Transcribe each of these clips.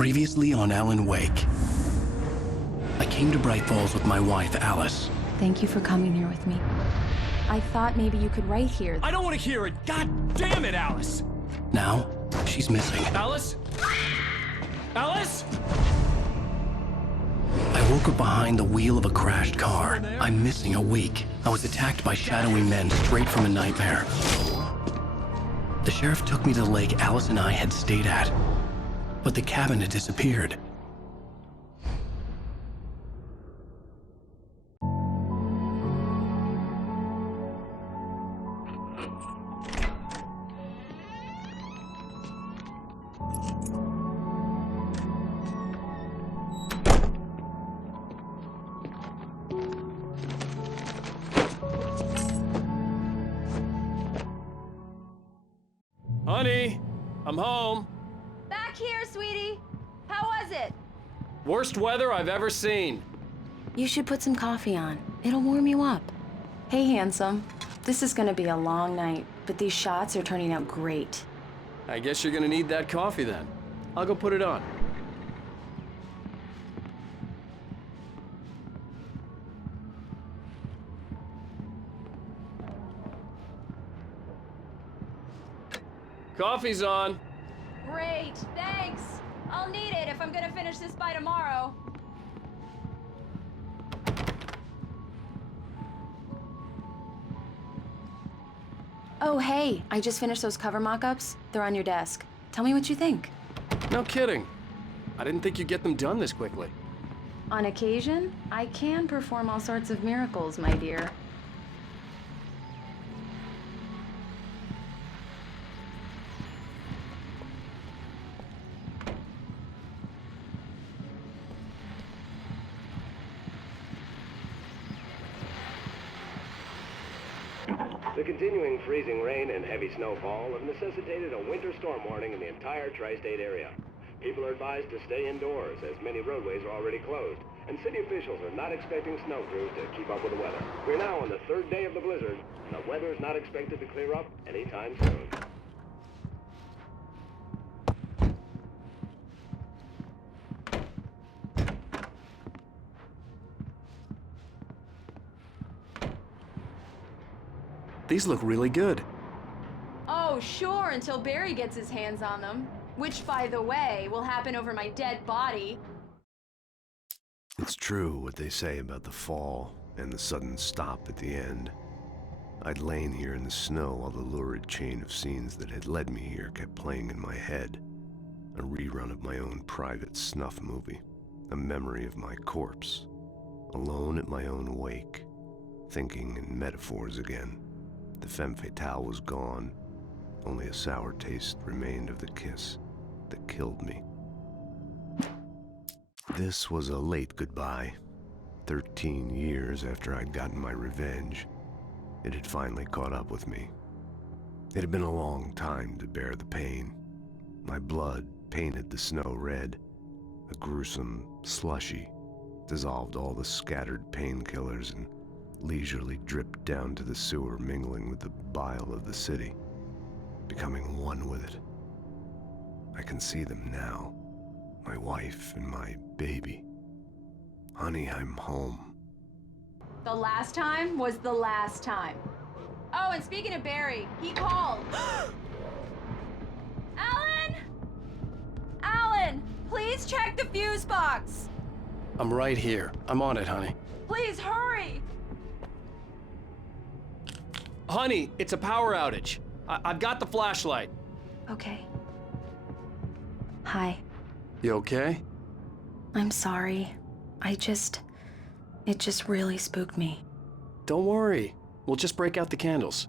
Previously on Alan Wake. I came to Bright Falls with my wife, Alice. Thank you for coming here with me. I thought maybe you could write here. I don't want to hear it! God damn it, Alice! Now, she's missing. Alice? Alice? I woke up behind the wheel of a crashed car. I'm missing a week. I was attacked by shadowy men straight from a nightmare. The sheriff took me to the lake Alice and I had stayed at, but the cabin had disappeared. Honey, I'm home. Back here, sweetie. How was it? Worst weather I've ever seen. You should put some coffee on. It'll warm you up. Hey, handsome. This is gonna be a long night, but these shots are turning out great. I guess you're gonna need that coffee then. I'll go put it on. Coffee's on. Great, thanks. I'll need it if I'm gonna finish this by tomorrow. Oh, hey, I just finished those cover mock-ups. They're on your desk. Tell me what you think. No kidding. I didn't think you'd get them done this quickly. On occasion, I can perform all sorts of miracles, my dear. The continuing freezing rain and heavy snowfall have necessitated a winter storm warning in the entire tri-state area. People are advised to stay indoors as many roadways are already closed, and city officials are not expecting snow crews to keep up with the weather. We're now on the third day of the blizzard, and the weather is not expected to clear up anytime soon. These look really good. Oh, sure, until Barry gets his hands on them. Which, by the way, will happen over my dead body. It's true what they say about the fall and the sudden stop at the end. I'd lain here in the snow while the lurid chain of scenes that had led me here kept playing in my head. A rerun of my own private snuff movie. A memory of my corpse. Alone at my own wake. Thinking in metaphors again. The femme fatale was gone. Only a sour taste remained of the kiss that killed me. This was a late goodbye. 13 years after I'd gotten my revenge, it had finally caught up with me. It had been a long time to bear the pain. My blood painted the snow red. A gruesome slushy dissolved all the scattered painkillers and leisurely dripped down to the sewer, mingling with the bile of the city, becoming one with it. I can see them now, my wife and my baby. Honey, I'm home. The last time was the last time. Oh, and speaking of Barry, he called. Alan! Alan, please check the fuse box. I'm right here. I'm on it, honey. Please hurry. Honey, it's a power outage. I've got the flashlight. Okay. Hi. You okay? I'm sorry. It just really spooked me. Don't worry. We'll just break out the candles.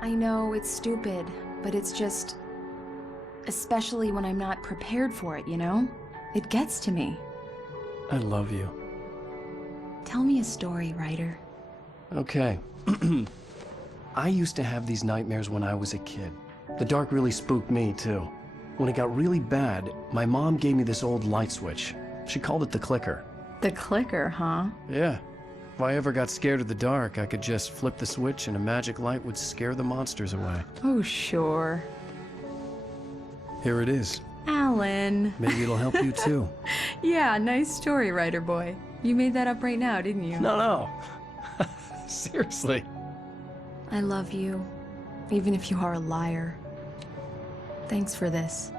I know it's stupid, but it's just... especially when I'm not prepared for it, you know? It gets to me. I love you. Tell me a story, writer. Okay. I used to have these nightmares when I was a kid. The dark really spooked me, too. When it got really bad, my mom gave me this old light switch. She called it the clicker. The clicker, huh? Yeah. If I ever got scared of the dark, I could just flip the switch and a magic light would scare the monsters away. Oh, sure. Here it is. Alan. Alan. Maybe it'll help you too. Yeah, nice story, writer boy. You made that up right now, didn't you? No. Seriously. I love you, even if you are a liar. Thanks for this.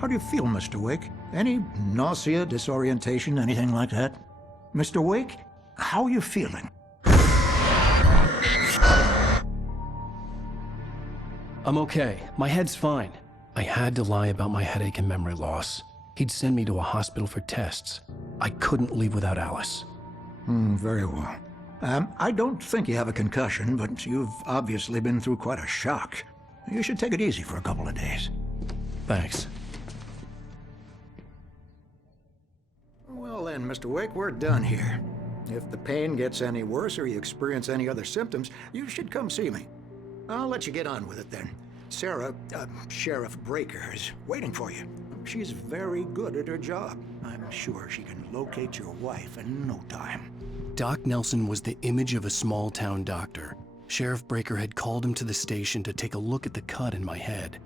How do you feel, Mr. Wake? Any nausea, disorientation, anything like that? Mr. Wake, how are you feeling? I'm okay. My head's fine. I had to lie about my headache and memory loss. He'd send me to a hospital for tests. I couldn't leave without Alice. Very well. I don't think you have a concussion, but you've obviously been through quite a shock. You should take it easy for a couple of days. Thanks. Well then, Mr. Wake, we're done here. If the pain gets any worse or you experience any other symptoms, you should come see me. I'll let you get on with it then. Sarah, Sheriff Breaker, is waiting for you. She's very good at her job. I'm sure she can locate your wife in no time. Doc Nelson was the image of a small-town doctor. Sheriff Breaker had called him to the station to take a look at the cut in my head.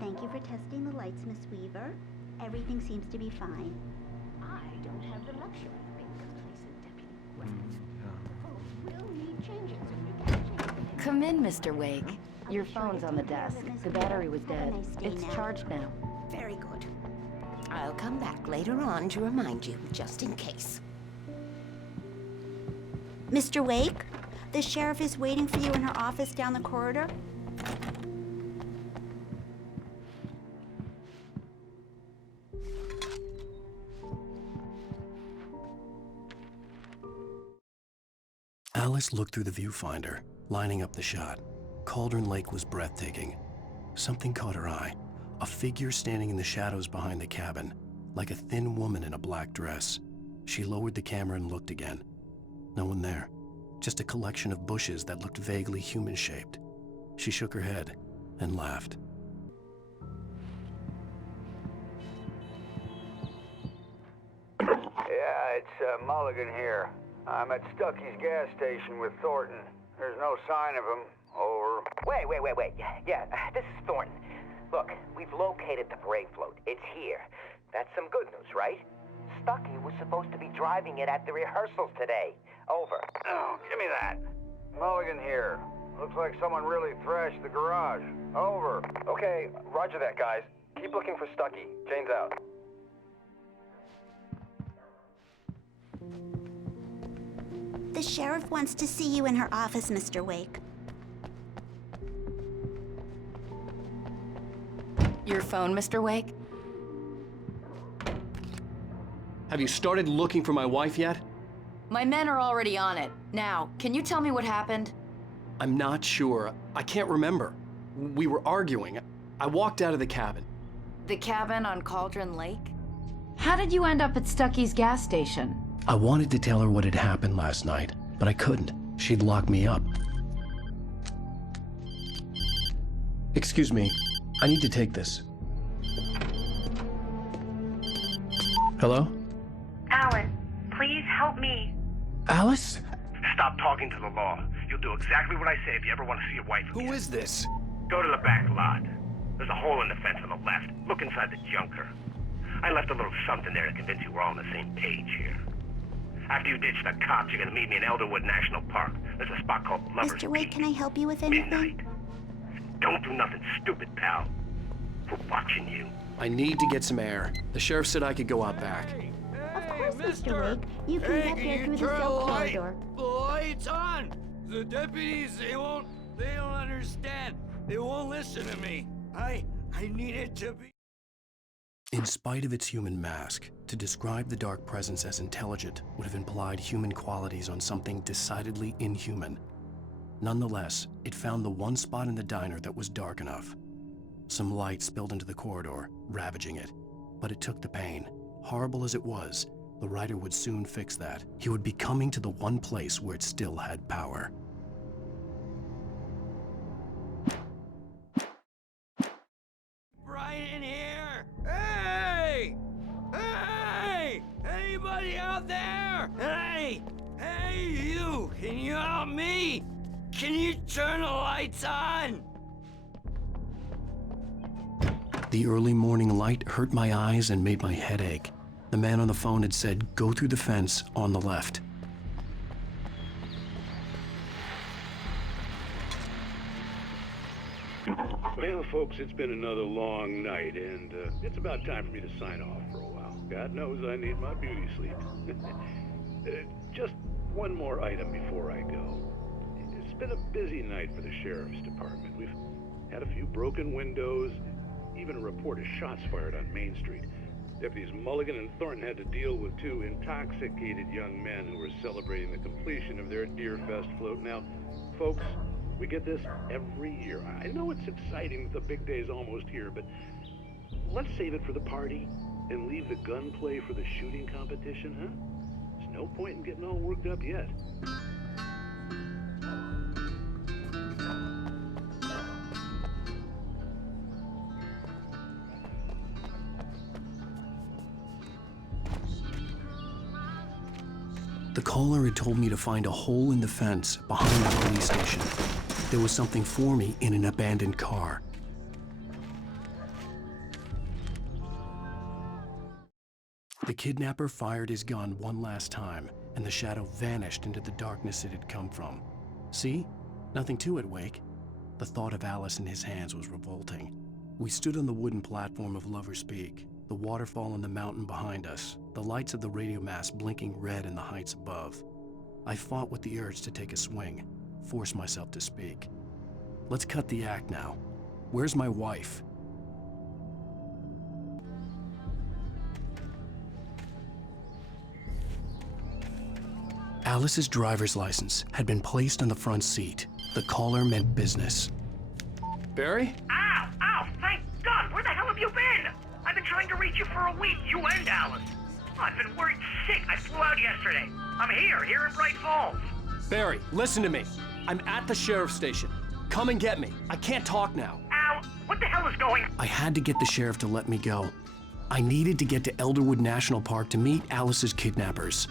Thank you for testing the lights, Miss Weaver. Everything seems to be fine. I don't have the luxury of being complacent, Deputy West. We'll need changes if we can change. Come in, Mr. Wake. Your phone's on the desk. The battery was dead. It's charged now. Very good. I'll come back later on to remind you, just in case. Mr. Wake, the sheriff is waiting for you in her office down the corridor. Alice looked through the viewfinder, lining up the shot. Cauldron Lake was breathtaking. Something caught her eye. A figure standing in the shadows behind the cabin, like a thin woman in a black dress. She lowered the camera and looked again. No one there. Just a collection of bushes that looked vaguely human-shaped. She shook her head and laughed. Yeah, it's Mulligan here. I'm at Stucky's gas station with Thornton. There's no sign of him. Over. Wait. Yeah, this is Thornton. Look, we've located the parade float. It's here. That's some good news, right? Stucky was supposed to be driving it at the rehearsals today. Over. Oh, give me that. Mulligan here. Looks like someone really thrashed the garage. Over. Okay, roger that, guys. Keep looking for Stucky. Jane's out. The sheriff wants to see you in her office, Mr. Wake. Your phone, Mr. Wake? Have you started looking for my wife yet? My men are already on it. Now, can you tell me what happened? I'm not sure. I can't remember. We were arguing. I walked out of the cabin. The cabin on Cauldron Lake? How did you end up at Stucky's gas station? I wanted to tell her what had happened last night, but I couldn't. She'd lock me up. Excuse me. I need to take this. Hello? Alan, please help me. Alice? Stop talking to the law. You'll do exactly what I say if you ever want to see your wife again. Who is this? Go to the back lot. There's a hole in the fence on the left. Look inside the junker. I left a little something there to convince you we're all on the same page here. After you ditch the cops, you're gonna meet me in Elderwood National Park. There's a spot called Lover's Mr. Wake, Peak. can I help you with anything? Midnight. Don't do nothing stupid, pal. We're watching you. I need to get some air. The sheriff said I could go out back. Of course, Mr. Wake. You can get there through the cell corridor. The light's on! The deputies, they don't understand. They won't listen to me. I need it to be... In spite of its human mask, to describe the dark presence as intelligent would have implied human qualities on something decidedly inhuman. Nonetheless, it found the one spot in the diner that was dark enough. Some light spilled into the corridor, ravaging it, but it took the pain, Horrible as it was, the writer would soon fix that. He would be coming to the one place where it still had power. Brian here! Hey! Hey! Anybody out there? Hey! Hey, you! Can you help me? Can you turn the lights on? The early morning light hurt my eyes and made my head ache. The man on the phone had said, "Go through the fence on the left." Well, folks, it's been another long night, and it's about time for me to sign off for a while. God knows I need my beauty sleep. Just one more item before I go. It's been a busy night for the Sheriff's Department. We've had a few broken windows, even a report of shots fired on Main Street. Deputies Mulligan and Thornton had to deal with two intoxicated young men who were celebrating the completion of their Deerfest float. Now, folks, we get this every year. I know it's exciting that the big day's almost here, but let's save it for the party and leave the gunplay for the shooting competition, huh? There's no point in getting all worked up yet. The caller had told me to find a hole in the fence behind the police station. There was something for me in an abandoned car. The kidnapper fired his gun one last time, and the shadow vanished into the darkness it had come from. See? Nothing to it, Wake. The thought of Alice in his hands was revolting. We stood on the wooden platform of Lover's Peak, the waterfall on the mountain behind us, the lights of the radio mast blinking red in the heights above. I fought with the urge to take a swing, force myself to speak. Let's cut the act now. Where's my wife? Alice's driver's license had been placed on the front seat. The caller meant business. Barry? Ow! Ow! Thank God! Where the hell have you been? I've been trying to reach you for a week, you and Alice. I've been worried sick. I flew out yesterday. I'm here in Bright Falls. Barry, listen to me. I'm at the sheriff's station. Come and get me. I can't talk now. Ow! What the hell is going on? I had to get the sheriff to let me go. I needed to get to Elderwood National Park to meet Alice's kidnappers.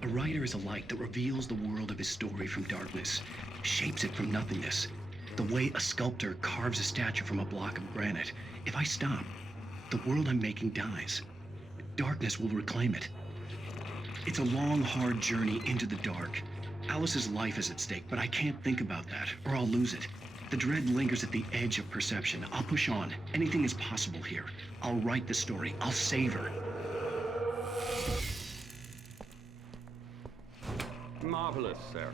A writer is a light that reveals the world of his story from darkness, shapes it from nothingness. The way a sculptor carves a statue from a block of granite. If I stop, the world I'm making dies. Darkness will reclaim it. It's a long, hard journey into the dark. Alice's life is at stake, but I can't think about that, or I'll lose it. The dread lingers at the edge of perception. I'll push on. Anything is possible here. I'll write the story. I'll save her. Marvelous, Sarah.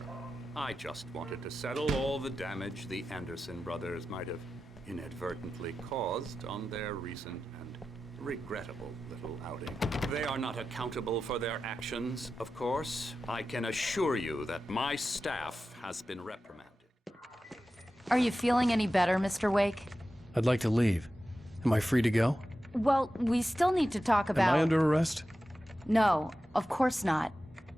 I just wanted to settle all the damage the Anderson brothers might have inadvertently caused on their recent and regrettable little outing. They are not accountable for their actions, of course. I can assure you that my staff has been reprimanded. Are you feeling any better, Mr. Wake? I'd like to leave. Am I free to go? Well, we still need to talk about... Am I under arrest? No, of course not.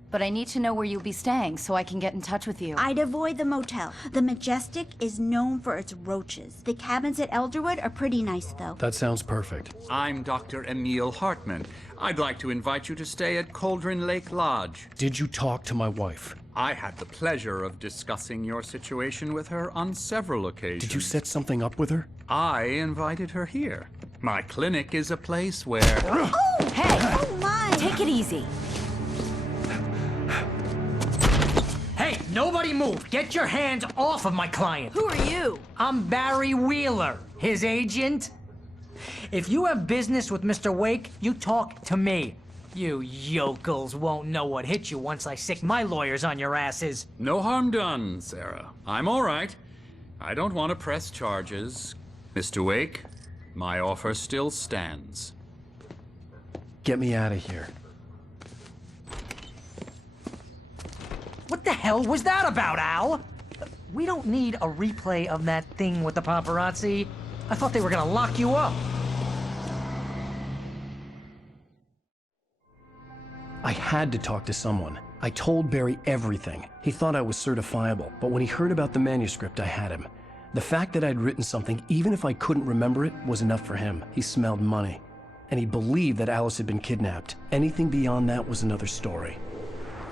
But I need to know where you'll be staying so I can get in touch with you. I'd avoid the motel. The Majestic is known for its roaches. The cabins at Elderwood are pretty nice, though. That sounds perfect. I'm Dr. Emil Hartman. I'd like to invite you to stay at Cauldron Lake Lodge. Did you talk to my wife? I had the pleasure of discussing your situation with her on several occasions. Did you set something up with her? I invited her here. My clinic is a place where... Oh! Hey! Oh, my! Take it easy. Hey, nobody move! Get your hands off of my client! Who are you? I'm Barry Wheeler, his agent. If you have business with Mr. Wake, you talk to me. You yokels won't know what hit you once I sick my lawyers on your asses. No harm done, Sarah. I'm all right. I don't want to press charges. Mr. Wake, My offer still stands. Get me out of here. What the hell was that about, Al? We don't need a replay of that thing with the paparazzi. I thought they were gonna lock you up. I had to talk to someone. I told Barry everything. He thought I was certifiable, but when he heard about the manuscript, I had him. The fact that I'd written something, even if I couldn't remember it, was enough for him. He smelled money. And he believed that Alice had been kidnapped. Anything beyond that was another story.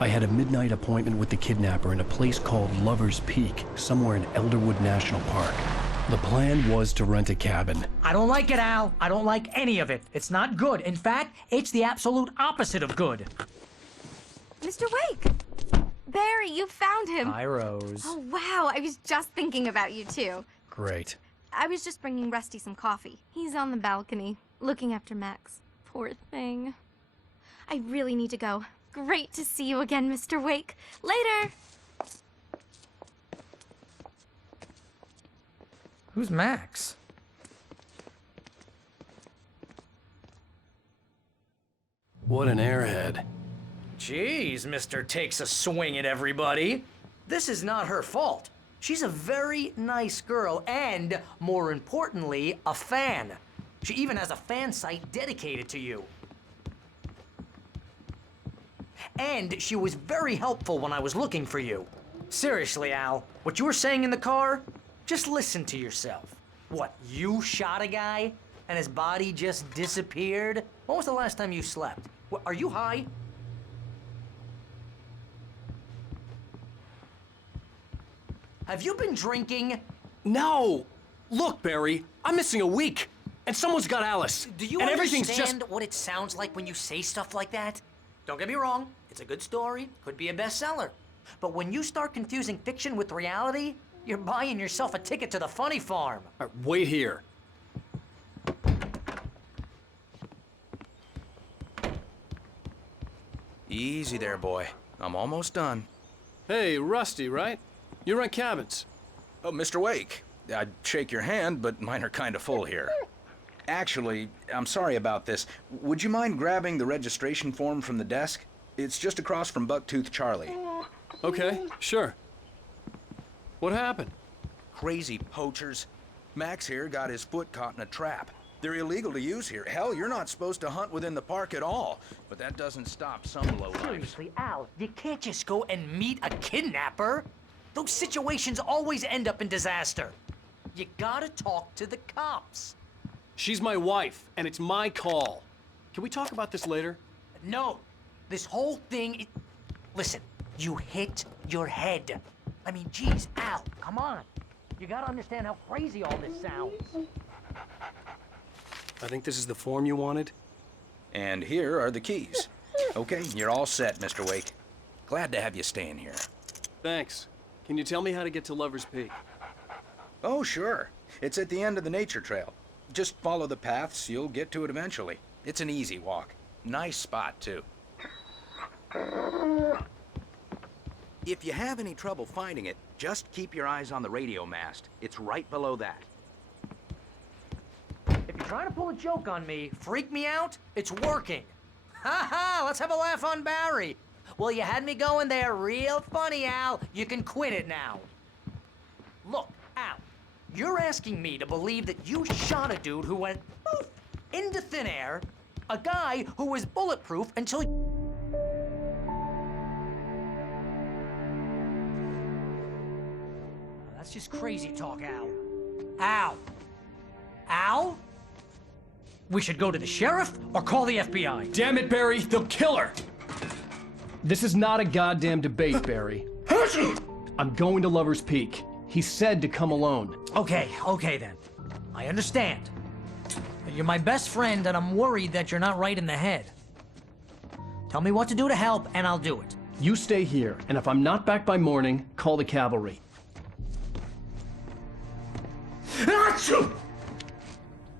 I had a midnight appointment with the kidnapper in a place called Lover's Peak, somewhere in Elderwood National Park. The plan was to rent a cabin. I don't like it, Al. I don't like any of it. It's not good. In fact, it's the absolute opposite of good. Mr. Wake! Barry, you found him! Hi, Rose. Oh, wow. I was just thinking about you, too. Great. I was just bringing Rusty some coffee. He's on the balcony, looking after Max. Poor thing. I really need to go. Great to see you again, Mr. Wake. Later! Who's Max? What an airhead. Jeez, Mr. Takes a swing at everybody. This is not her fault. She's a very nice girl and, more importantly, a fan. She even has a fan site dedicated to you. And she was very helpful when I was looking for you. Seriously, Al, what you were saying in the car, just listen to yourself. What, you shot a guy and his body just disappeared? When was the last time you slept? What, are you high? Have you been drinking? No! Look, Barry, I'm missing a week, and someone's got Alice. Do you and understand everything's just... what it sounds like when you say stuff like that? Don't get me wrong, it's a good story, could be a bestseller. But when you start confusing fiction with reality, you're buying yourself a ticket to the funny farm. All right, wait here. Easy there, boy. I'm almost done. Hey, Rusty, right? You rent cabins. Oh, Mr. Wake. I'd shake your hand, but mine are kind of full here. Actually, I'm sorry about this. Would you mind grabbing the registration form from the desk? It's just across from Bucktooth Charlie. Okay, sure. What happened? Crazy poachers. Max here got his foot caught in a trap. They're illegal to use here. Hell, you're not supposed to hunt within the park at all. But that doesn't stop some lowlifes. Seriously, Al, you can't just go and meet a kidnapper. Those situations always end up in disaster. You gotta talk to the cops. She's my wife, and it's my call. Can we talk about this later? No. This whole thing... Listen, you hit your head. I mean, geez, Al, come on. You gotta understand how crazy all this sounds. I think this is the form you wanted. And here are the keys. Okay, you're all set, Mr. Wake. Glad to have you staying here. Thanks. Can you tell me how to get to Lover's Peak? Oh, sure. It's at the end of the nature trail. Just follow the paths, you'll get to it eventually. It's an easy walk. Nice spot, too. If you have any trouble finding it, just keep your eyes on the radio mast. It's right below that. If you're trying to pull a joke on me, freak me out, it's working. Ha ha, let's have a laugh on Barry. Well, you had me going there real funny, Al. You can quit it now. Look, Al, you're asking me to believe that you shot a dude who went poof into thin air, a guy who was bulletproof until... That's just crazy talk, Al. Al! Al? We should go to the sheriff or call the FBI. Damn it, Barry, they'll kill her! This is not a goddamn debate, Barry. I'm going to Lover's Peak. He said to come alone. Okay then. I understand. You're my best friend and I'm worried that you're not right in the head. Tell me what to do to help and I'll do it. You stay here, and if I'm not back by morning, call the cavalry. Achoo!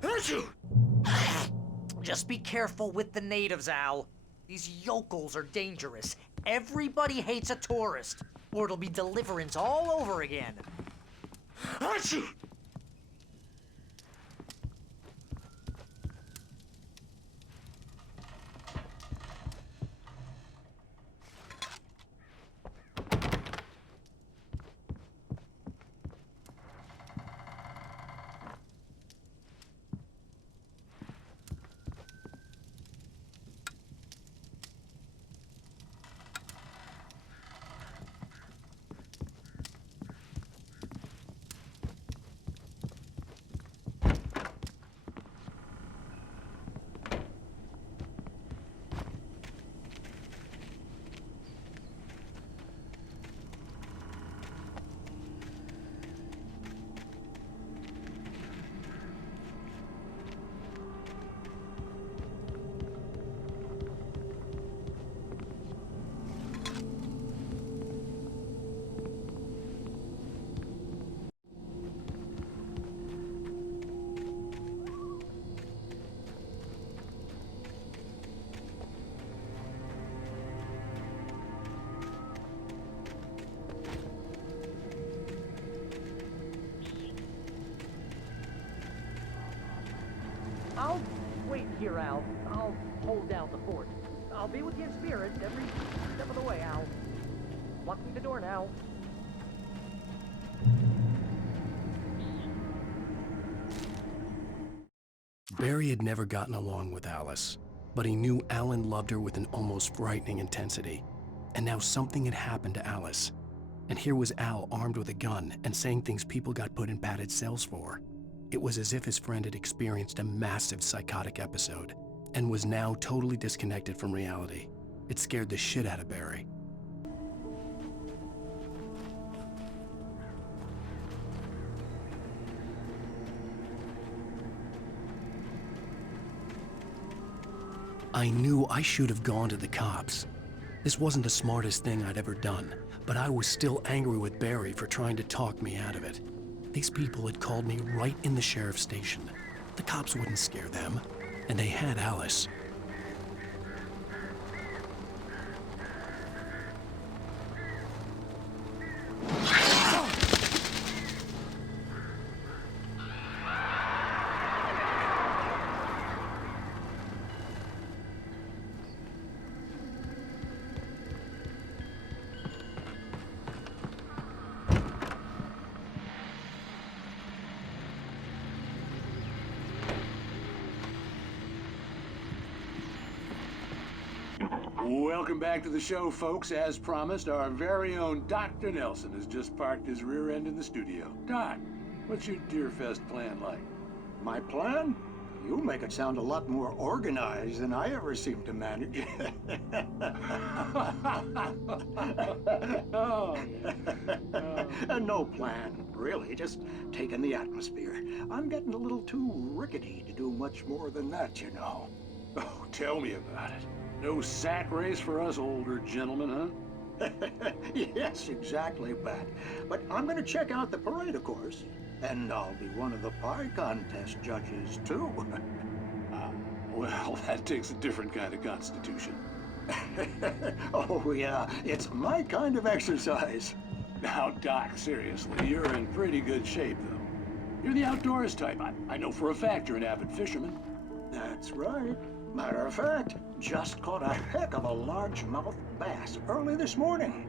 Achoo! Just be careful with the natives, Al. These yokels are dangerous. Everybody hates a tourist, or it'll be deliverance all over again. Achoo! wait here, Al. I'll hold down the fort. I'll be with you in spirit every step of the way, Al. Locking the door now. Barry had never gotten along with Alice, but he knew Alan loved her with an almost frightening intensity. And now something had happened to Alice. And here was Al armed with a gun and saying things people got put in padded cells for. It was as if his friend had experienced a massive psychotic episode and was now totally disconnected from reality. It scared the shit out of Barry. I knew I should have gone to the cops. This wasn't the smartest thing I'd ever done, but I was still angry with Barry for trying to talk me out of it. These people had called me right in the sheriff's station. The cops wouldn't scare them, and they had Alice. Welcome back to the show, folks. As promised, our very own Dr. Nelson has just parked his rear end in the studio. Doc, what's your Deerfest plan like? My plan? You make it sound a lot more organized than I ever seem to manage. No plan, really. Just taking the atmosphere. I'm getting a little too rickety to do much more than that, you know. Oh, tell me about it. No sack race for us older gentlemen, huh? Yes, exactly, Pat. But I'm going to check out the parade, of course. And I'll be one of the pie contest judges, too. Well, that takes a different kind of constitution. Oh, yeah. It's my kind of exercise. Now, Doc, seriously, you're in pretty good shape, though. You're the outdoors type. I know for a fact you're an avid fisherman. That's right. Matter of fact, just caught a heck of a largemouth bass early this morning.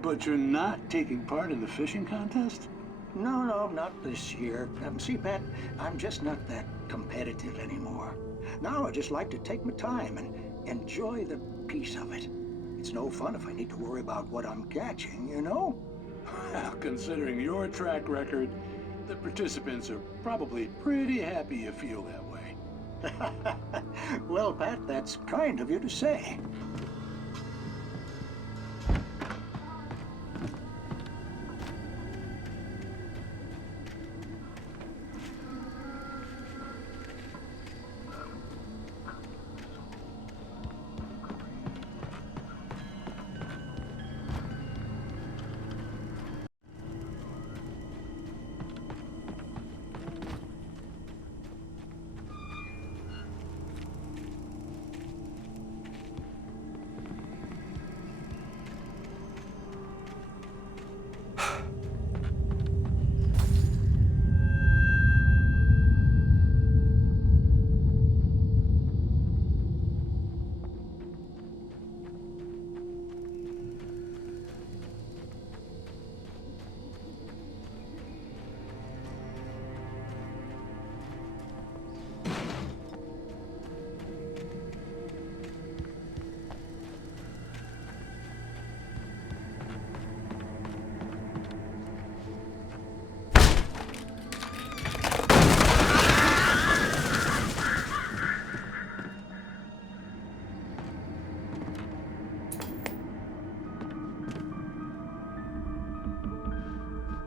But you're not taking part in the fishing contest? No, not this year. See, Pat, I'm just not that competitive anymore. Now I just like to take my time and enjoy the peace of it. It's no fun if I need to worry about what I'm catching, you know? Well, considering your track record, the participants are probably pretty happy you feel that way. Well, Pat, that's kind of you to say.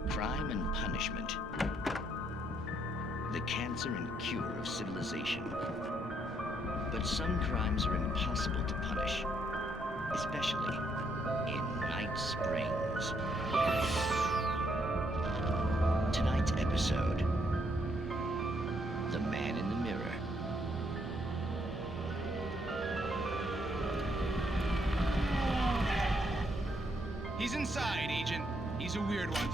Crime and punishment. The cancer and cure of civilization. But some crimes are impossible to punish, especially in Night Springs. Tonight's episode, The Man in the Mirror. He's inside, Agent. He's a weird one.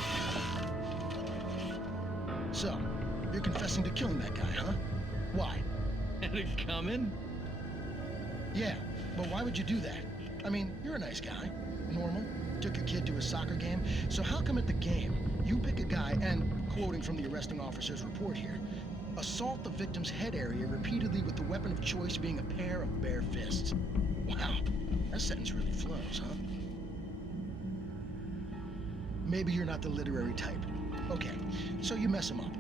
So, you're confessing to killing that guy, huh? Why? had it coming? Yeah, but why would you do that? I mean, you're a nice guy. Normal. Took your kid to a soccer game. So how come at the game, you pick a guy and, quoting from the arresting officer's report here, assault the victim's head area repeatedly with the weapon of choice being a pair of bare fists? Wow, that sentence really flows, huh? Maybe you're not the literary type. Okay, so you mess him up.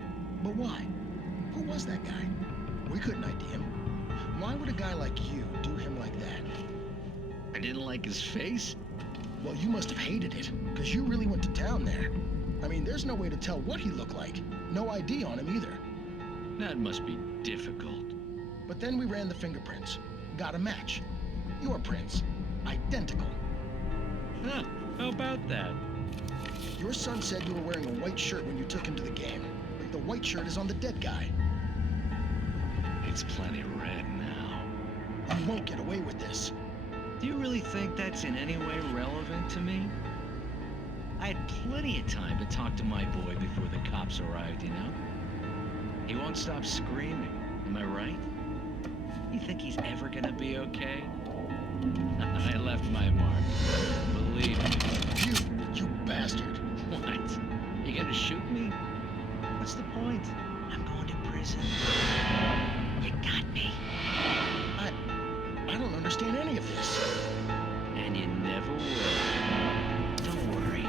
But why? Who was that guy? We couldn't ID him. Why would a guy like you do him like that? I didn't like his face? Well, you must have hated it, because you really went to town there. I mean, there's no way to tell what he looked like. No ID on him either. That must be difficult. But then we ran the fingerprints. Got a match. Your prints. Identical. Huh, how about that? Your son said you were wearing a white shirt when you took him to the game. But the white shirt is on the dead guy. It's plenty red now. You won't get away with this. Do you really think that's in any way relevant to me? I had plenty of time to talk to my boy before the cops arrived, you know? He won't stop screaming, am I right? You think he's ever gonna be okay? I left my mark. Believe me. You bastard. What? You gonna shoot me? What's the point? I'm going to prison. You got me. I don't understand any of this. And you never will. Don't worry.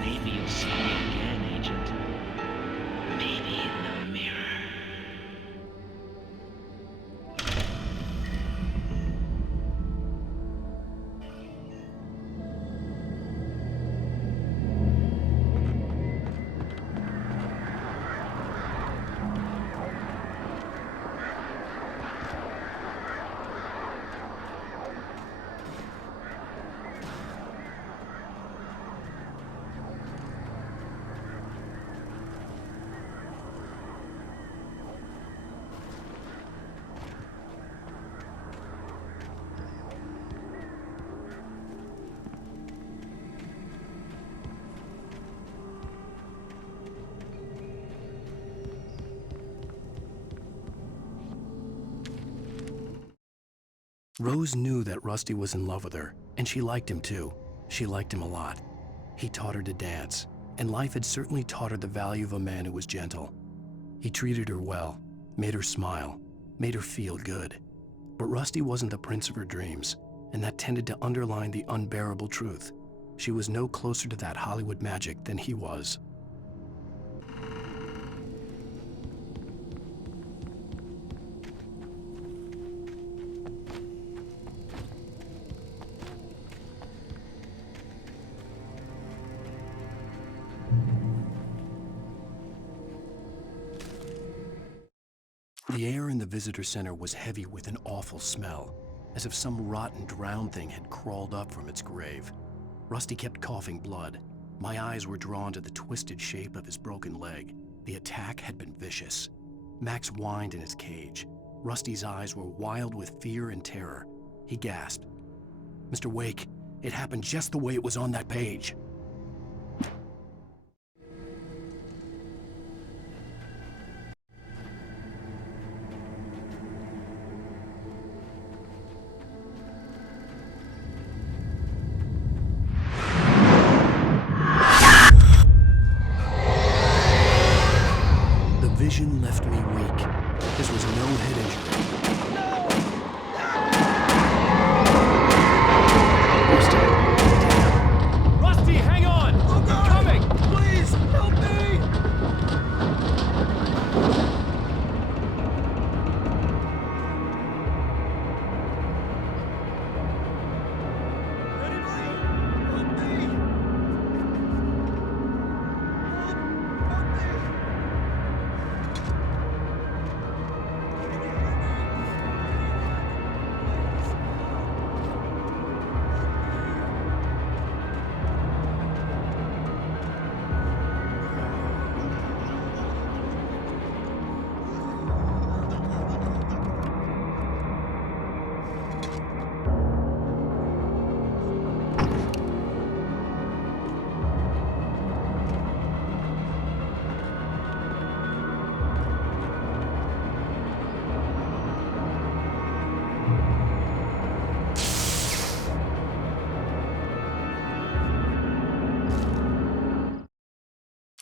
Maybe you'll see me again, Agent. Maybe in the mirror. Rose knew that Rusty was in love with her, and she liked him too. She liked him a lot. He taught her to dance, and life had certainly taught her the value of a man who was gentle. He treated her well, made her smile, made her feel good. But Rusty wasn't the prince of her dreams, and that tended to underline the unbearable truth. She was no closer to that Hollywood magic than he was. The air in the visitor center was heavy with an awful smell, as if some rotten drowned thing had crawled up from its grave. Rusty kept coughing blood. My eyes were drawn to the twisted shape of his broken leg. The attack had been vicious. Max whined in his cage. Rusty's eyes were wild with fear and terror. He gasped. "Mr. Wake, it happened just the way it was on that page." Vision left me weak. This was no head injury. Rusty, damn. Rusty,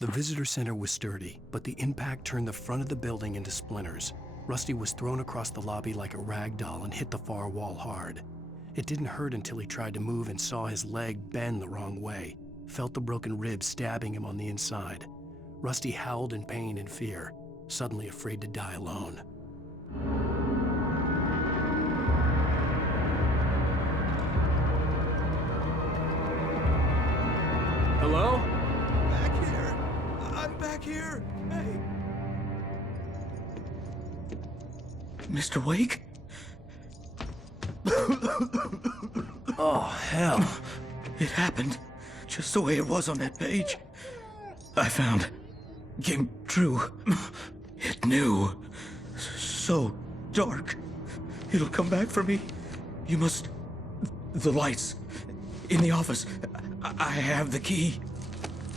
The visitor center was sturdy, but the impact turned the front of the building into splinters. Rusty was thrown across the lobby like a rag doll and hit the far wall hard. It didn't hurt until he tried to move and saw his leg bend the wrong way, felt the broken ribs stabbing him on the inside. Rusty howled in pain and fear, suddenly afraid to die alone. Hello? Back here! I'm back here! Hey! Mr. Wake? Oh, hell. It happened just the way it was on that page. I found. Came true. It knew. So dark. It'll come back for me. You must... The lights. In the office. I have the key.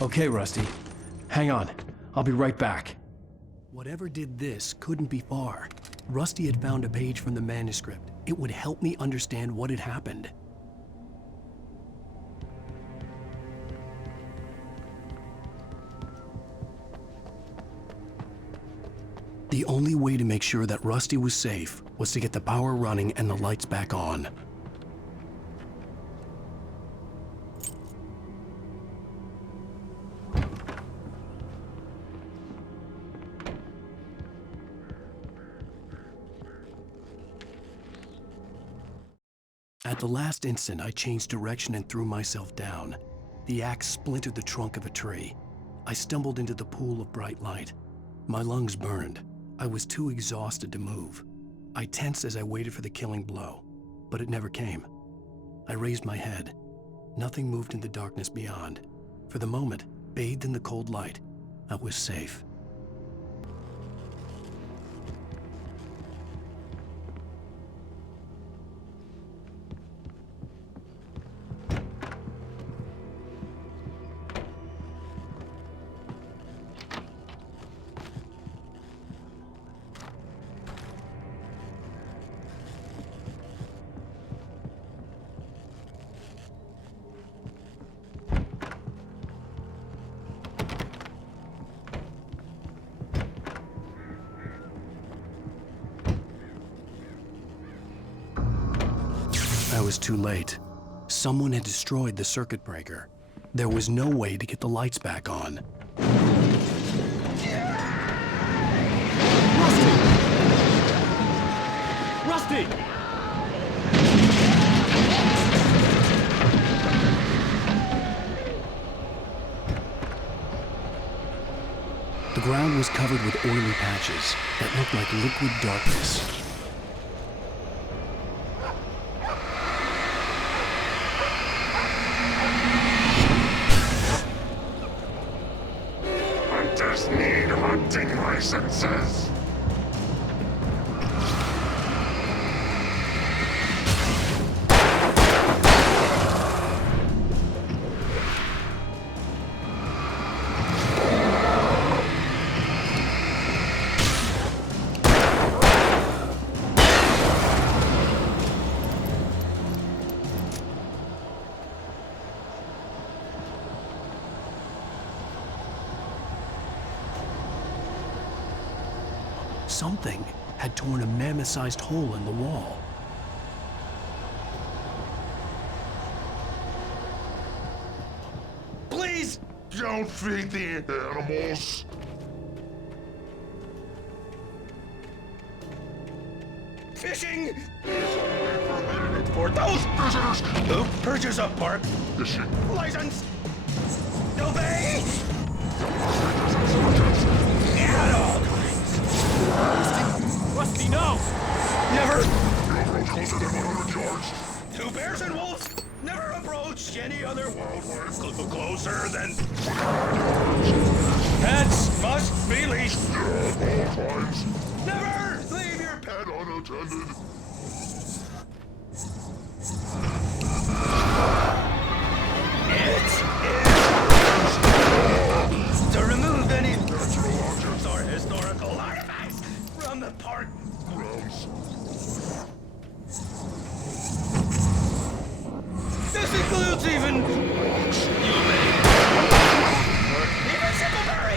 Okay, Rusty. Hang on. I'll be right back. Whatever did this couldn't be far. Rusty had found a page from the manuscript. It would help me understand what had happened. The only way to make sure that Rusty was safe was to get the power running and the lights back on. At the last instant, I changed direction and threw myself down. The axe splintered the trunk of a tree. I stumbled into the pool of bright light. My lungs burned. I was too exhausted to move. I tensed as I waited for the killing blow, but it never came. I raised my head. Nothing moved in the darkness beyond. For the moment, bathed in the cold light, I was safe. I was too late. Someone had destroyed the circuit breaker. There was no way to get the lights back on. Rusty! The ground was covered with oily patches that looked like liquid darkness. Hunters need hunting licenses. Something had torn a mammoth-sized hole in the wall. Please! Don't feed the animals. Fishing! For those visitors who purchase a park license. Obey! At all times. Rusty, no! Never! Two bears and wolves never approached any other world closer than... Pets must be leashed. Never leave your pet unattended. It is to remove any natural objects or historical artifacts from the park grounds. This includes even simple birds.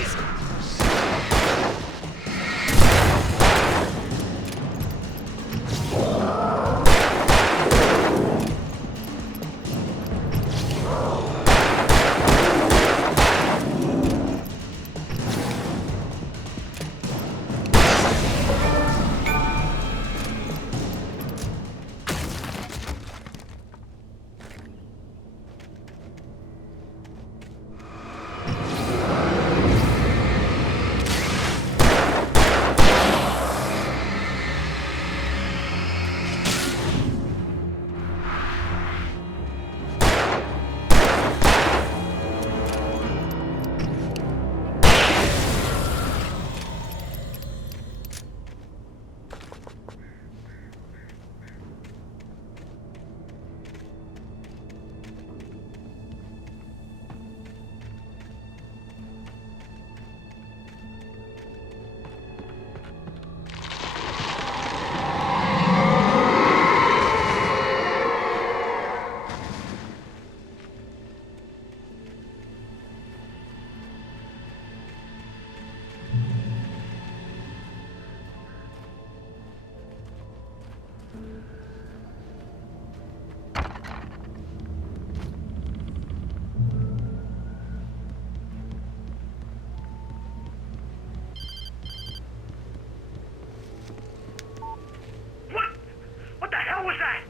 hell was that?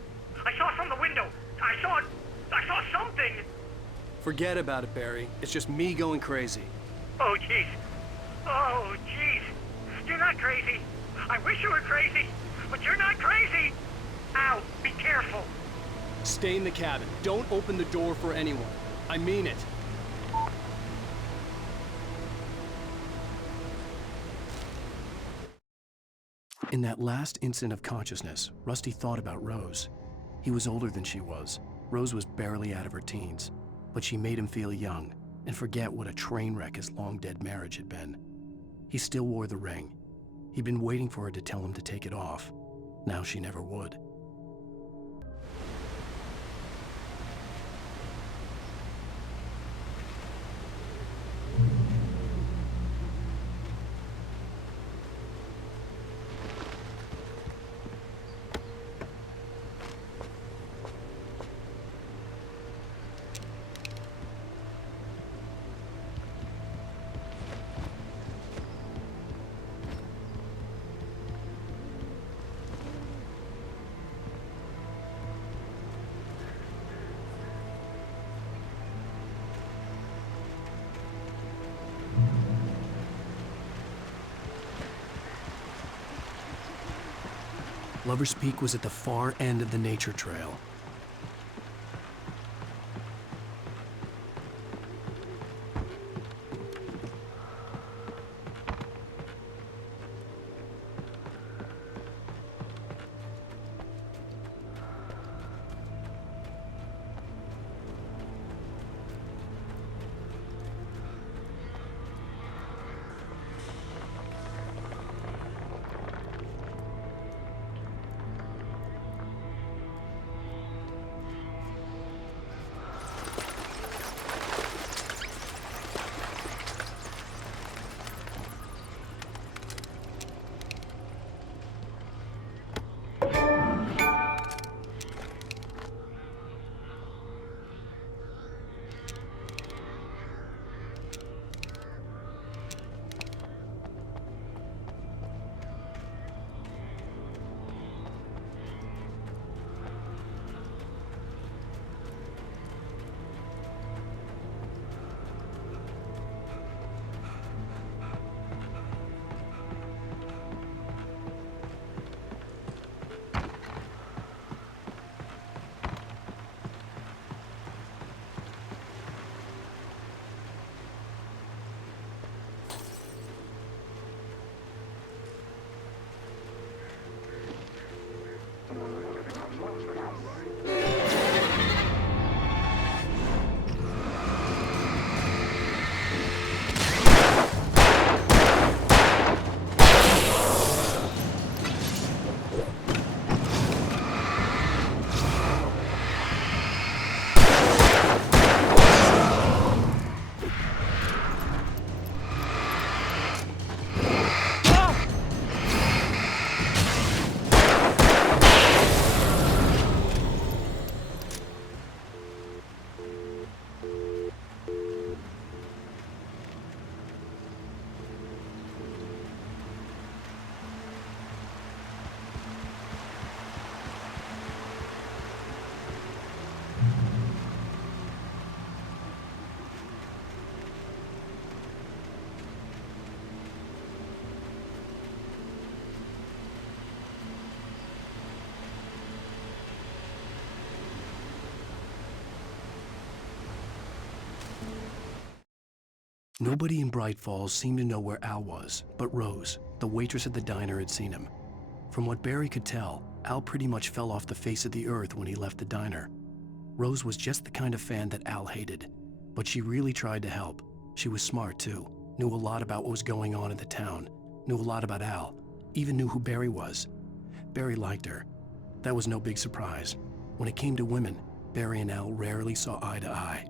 I saw it from the window. I saw something. Forget about it, Barry. It's just me going crazy. Oh, jeez. Oh, jeez. You're not crazy. I wish you were crazy, but you're not crazy. Ow, be careful. Stay in the cabin. Don't open the door for anyone. I mean it. In that last instant of consciousness, Rusty thought about Rose. He was older than she was. Rose was barely out of her teens, but she made him feel young and forget what a train wreck his long-dead marriage had been. He still wore the ring. He'd been waiting for her to tell him to take it off. Now she never would. Lover's Peak was at the far end of the nature trail. Nobody in Bright Falls seemed to know where Al was, but Rose, the waitress at the diner, had seen him. From what Barry could tell, Al pretty much fell off the face of the earth when he left the diner. Rose was just the kind of fan that Al hated, but she really tried to help. She was smart too, knew a lot about what was going on in the town, knew a lot about Al, even knew who Barry was. Barry liked her. That was no big surprise. When it came to women, Barry and Al rarely saw eye to eye.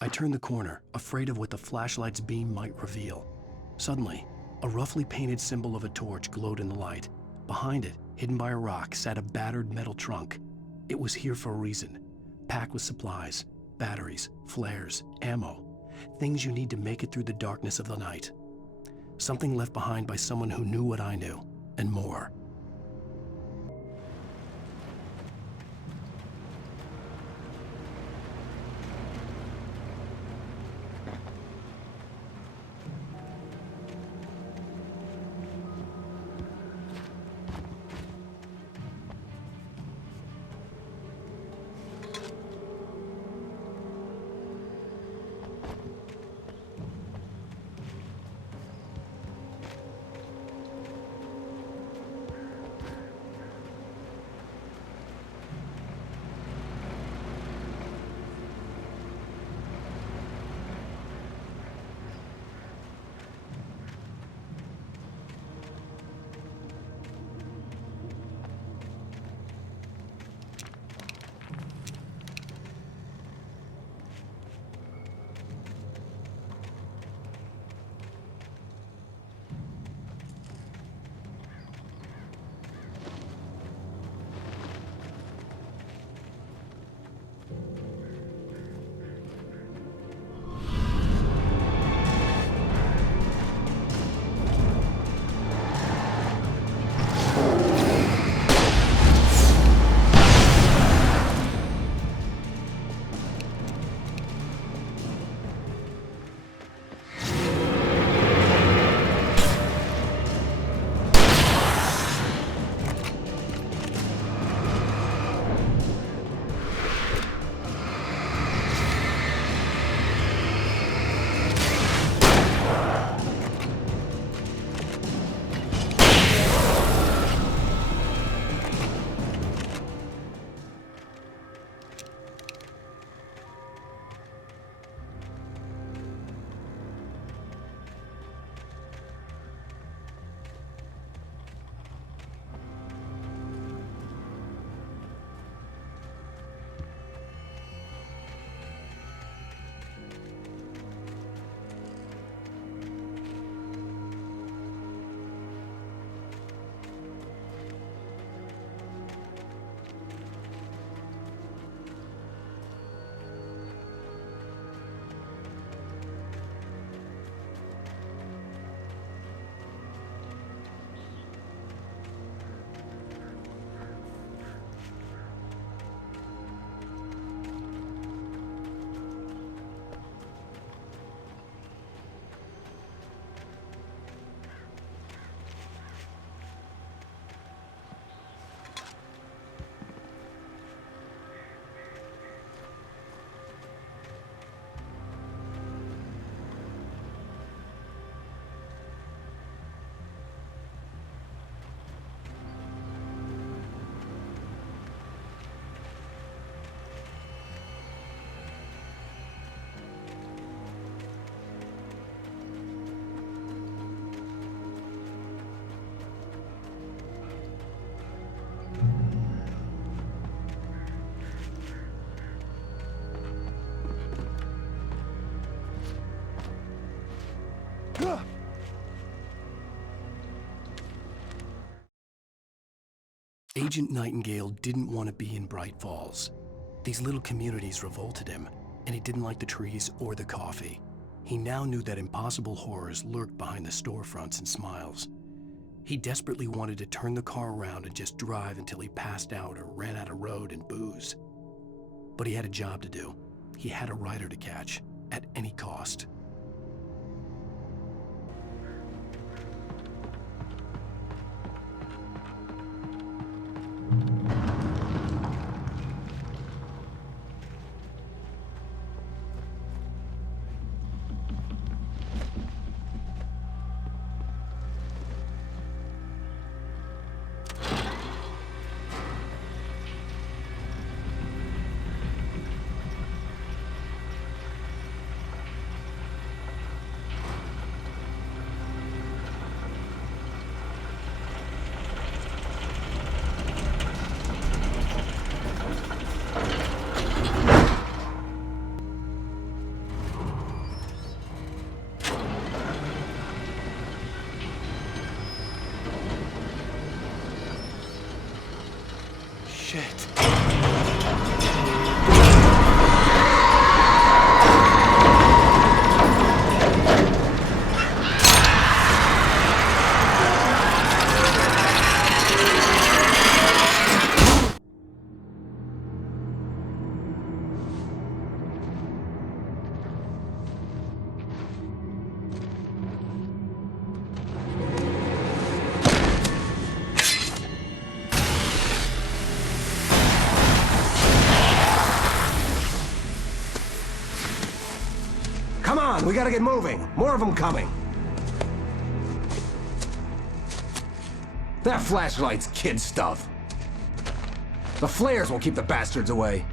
I turned the corner, afraid of what the flashlight's beam might reveal. Suddenly, a roughly painted symbol of a torch glowed in the light. Behind it, hidden by a rock, sat a battered metal trunk. It was here for a reason, packed with supplies, batteries, flares, ammo, things you need to make it through the darkness of the night. Something left behind by someone who knew what I knew, and more. Agent Nightingale didn't want to be in Bright Falls. These little communities revolted him, and he didn't like the trees or the coffee. He now knew that impossible horrors lurked behind the storefronts and smiles. He desperately wanted to turn the car around and just drive until he passed out or ran out of road and booze. But he had a job to do. He had a rider to catch, at any cost. on, we gotta get moving. More of them coming. That flashlight's kid stuff. The flares will keep the bastards away.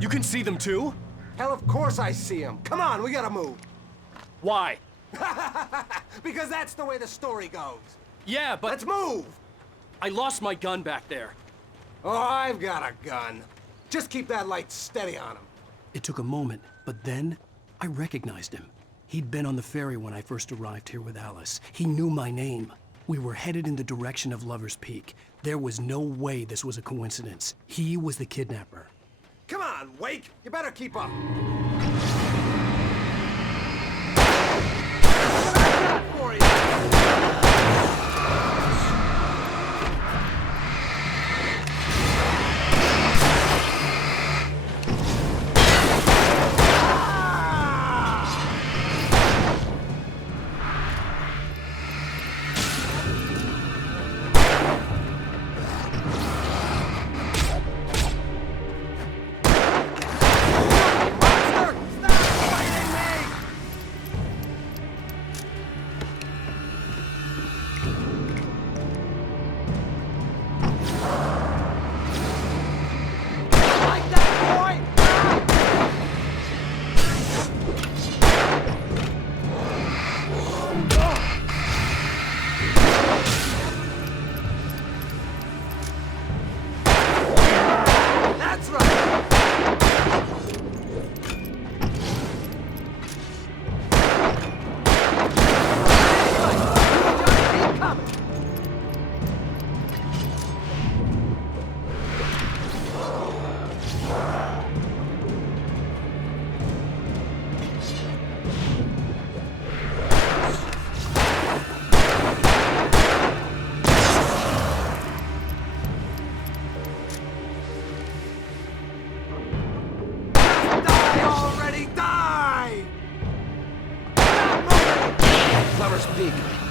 You can see them too? Hell, of course I see them. Come on, we gotta move. Why? Because that's the way the story goes. Yeah, but... Let's move! I lost my gun back there. Oh, I've got a gun. Just keep that light steady on him. It took a moment, but then I recognized him. He'd been on the ferry when I first arrived here with Alice. He knew my name. We were headed in the direction of Lover's Peak. There was no way this was a coincidence. He was the kidnapper. Come on, Wake! You better keep up. For you.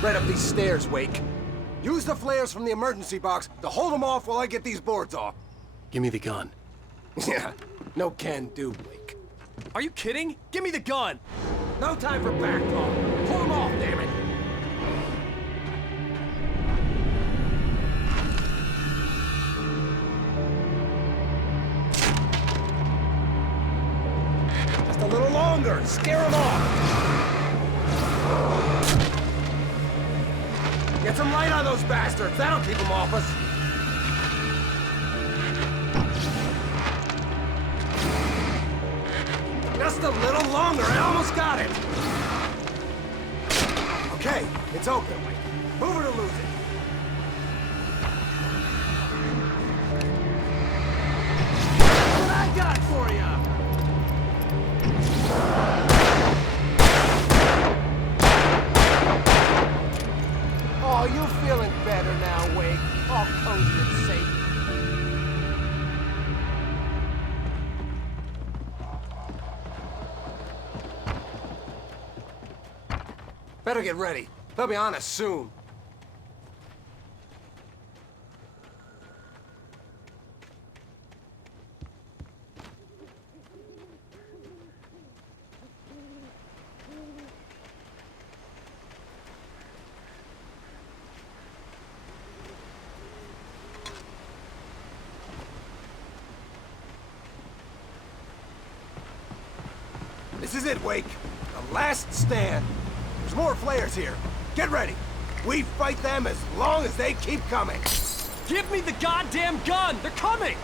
Right up these stairs, Wake. Use the flares from the emergency box to hold them off while I get these boards off. Give me the gun. Yeah, no can do, Wake. Are you kidding? Give me the gun! No time for back talk. Pull them off, damn it! Just a little longer. Scare them off. Get some light on those bastards. That'll keep them off us. Just a little longer. I almost got it. Okay, it's open. Move it or lose it. What I got for you? Oh, you feeling better now, Wake? All cozy and safe. Better get ready. They'll be on us soon. This is it, Wake. The last stand. There's more flares here. Get ready. We fight them as long as they keep coming. Give me the goddamn gun! They're coming!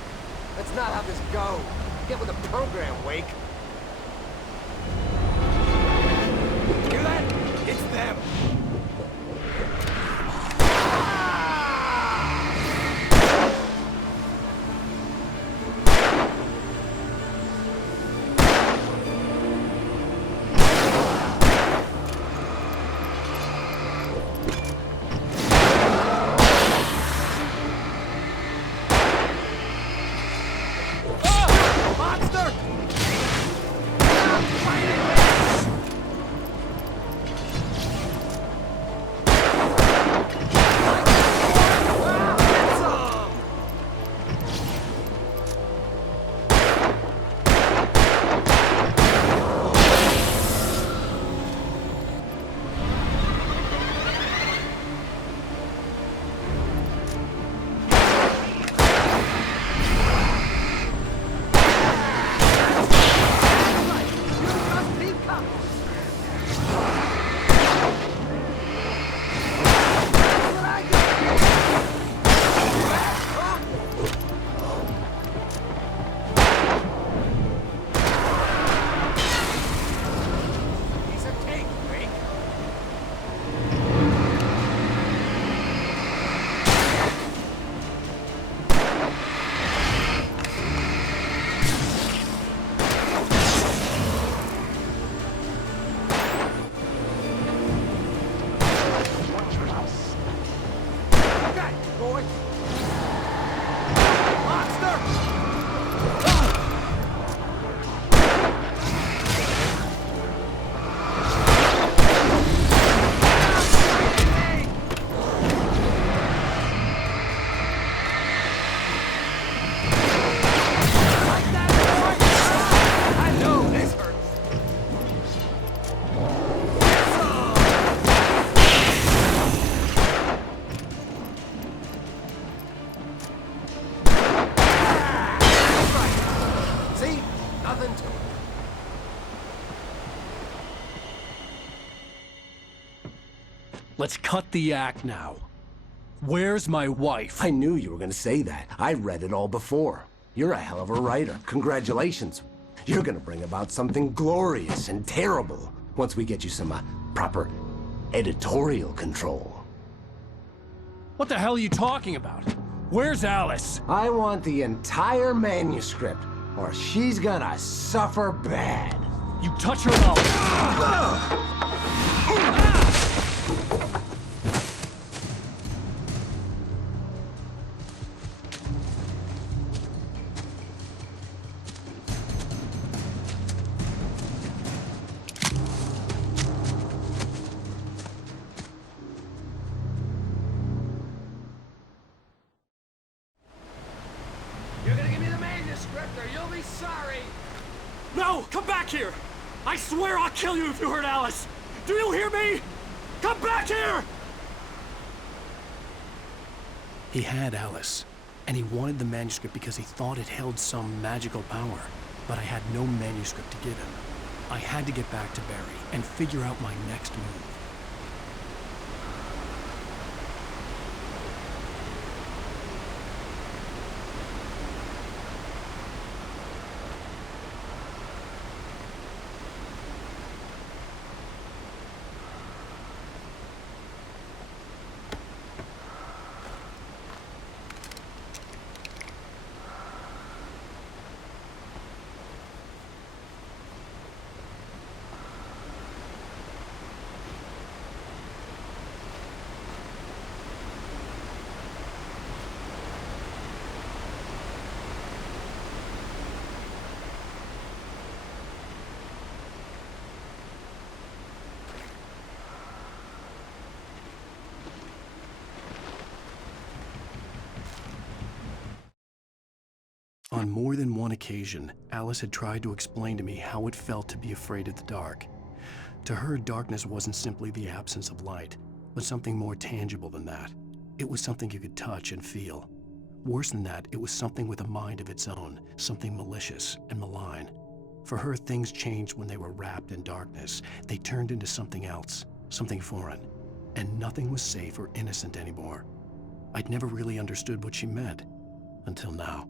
That's not how this goes. Get with the program, Wake. Hear that? It's them. Let's cut the act now. Where's my wife? I knew you were gonna say that. I read it all before. You're a hell of a writer. Congratulations. You're gonna bring about something glorious and terrible once we get you some proper editorial control. What the hell are you talking about? Where's Alice? I want the entire manuscript, or she's gonna suffer bad. You touch her and I'll... You're gonna give me the manuscript or you'll be sorry! No! Come back here! I swear I'll kill you if you hurt Alice! Do you hear me? Come back here! He had Alice, and he wanted the manuscript because he thought it held some magical power. But I had no manuscript to give him. I had to get back to Barry and figure out my next move. On more than one occasion, Alice had tried to explain to me how it felt to be afraid of the dark. To her, darkness wasn't simply the absence of light, but something more tangible than that. It was something you could touch and feel. Worse than that, it was something with a mind of its own, something malicious and malign. For her, things changed when they were wrapped in darkness. They turned into something else, something foreign, and nothing was safe or innocent anymore. I'd never really understood what she meant, until now.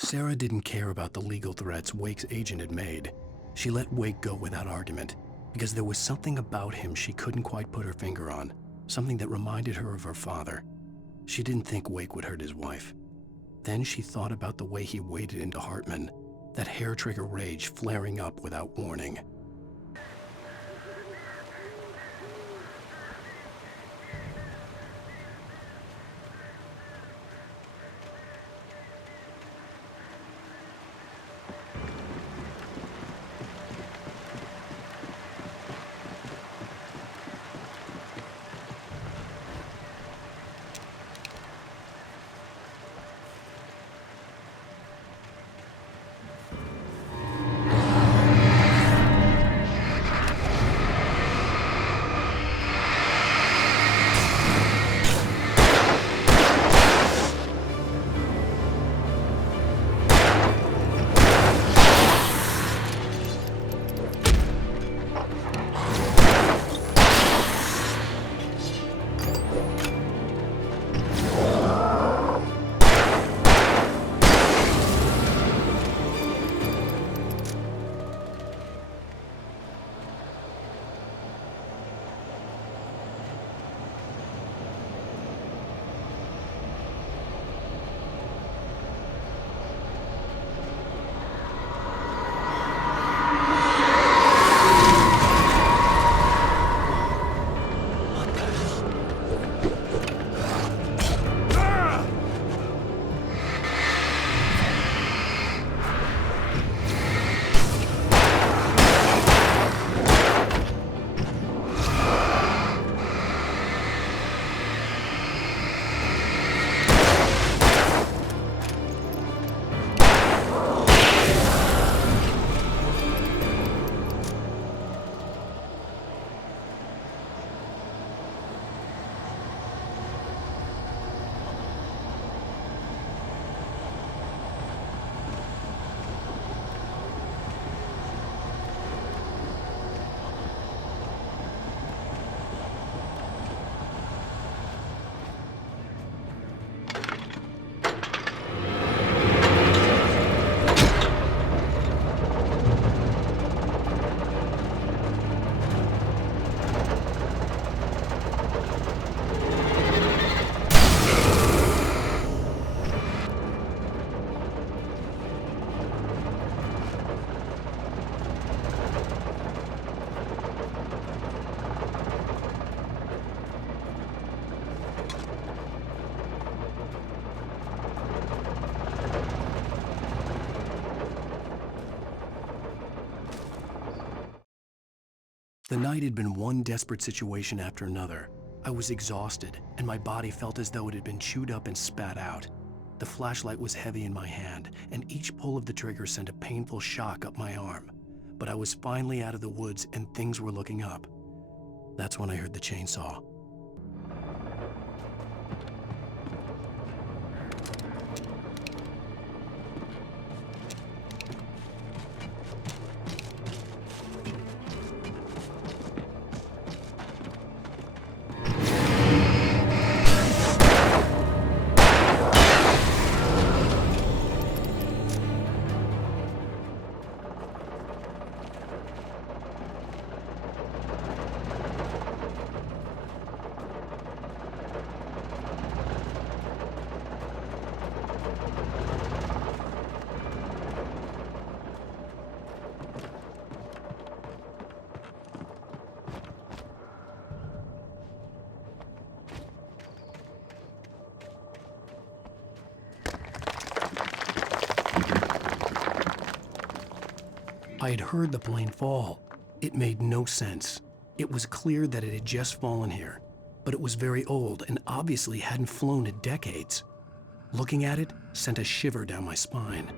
Sarah didn't care about the legal threats Wake's agent had made. She let Wake go without argument, because there was something about him she couldn't quite put her finger on, something that reminded her of her father. She didn't think Wake would hurt his wife. Then she thought about the way he waded into Hartman, that hair-trigger rage flaring up without warning. The night had been one desperate situation after another. I was exhausted, and my body felt as though it had been chewed up and spat out. The flashlight was heavy in my hand, and each pull of the trigger sent a painful shock up my arm. But I was finally out of the woods, and things were looking up. That's when I heard the chainsaw. I had heard the plane fall. It made no sense. It was clear that it had just fallen here, but it was very old and obviously hadn't flown in decades. Looking at it sent a shiver down my spine.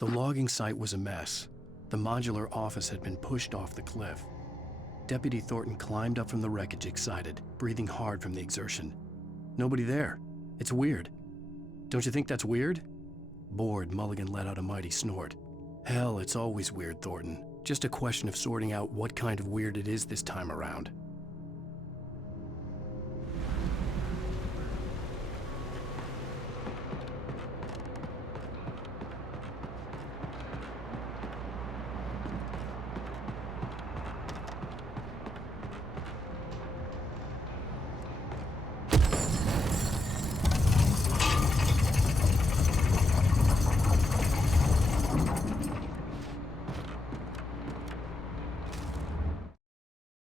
The logging site was a mess. The modular office had been pushed off the cliff. Deputy Thornton climbed up from the wreckage excited, breathing hard from the exertion. Nobody there. It's weird. Don't you think that's weird? Bored, Mulligan let out a mighty snort. Hell, it's always weird, Thornton. Just a question of sorting out what kind of weird it is this time around.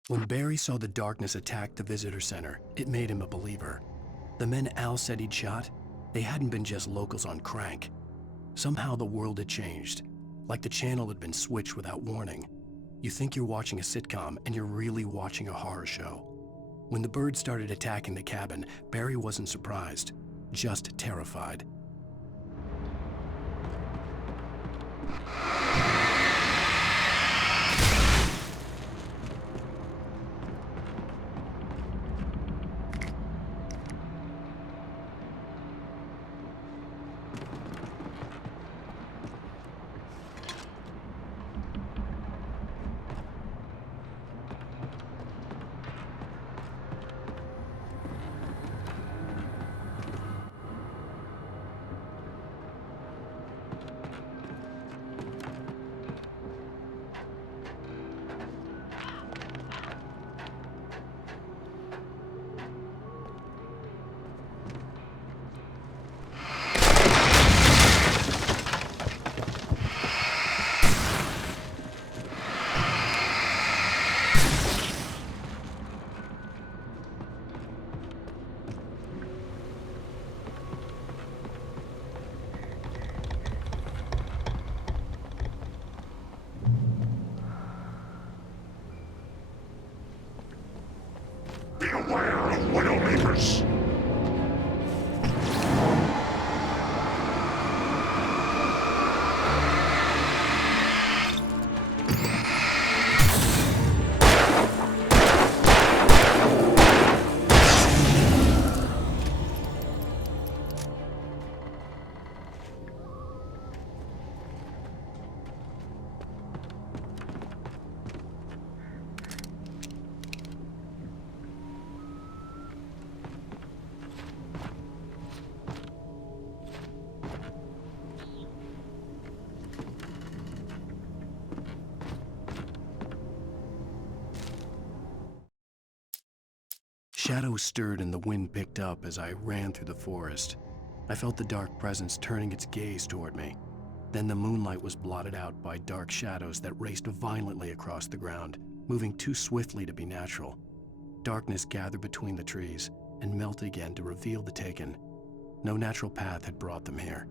When Barry saw the darkness attack the visitor center, it made him a believer. The men Al said he'd shot, they hadn't been just locals on crank. Somehow the world had changed, like the channel had been switched without warning. You think you're watching a sitcom, and you're really watching a horror show. When the birds started attacking the cabin, Barry wasn't surprised, just terrified. Beware of Widowmakers! Shadows stirred and the wind picked up as I ran through the forest. I felt the dark presence turning its gaze toward me. Then the moonlight was blotted out by dark shadows that raced violently across the ground, moving too swiftly to be natural. Darkness gathered between the trees and melted again to reveal the Taken. No natural path had brought them here.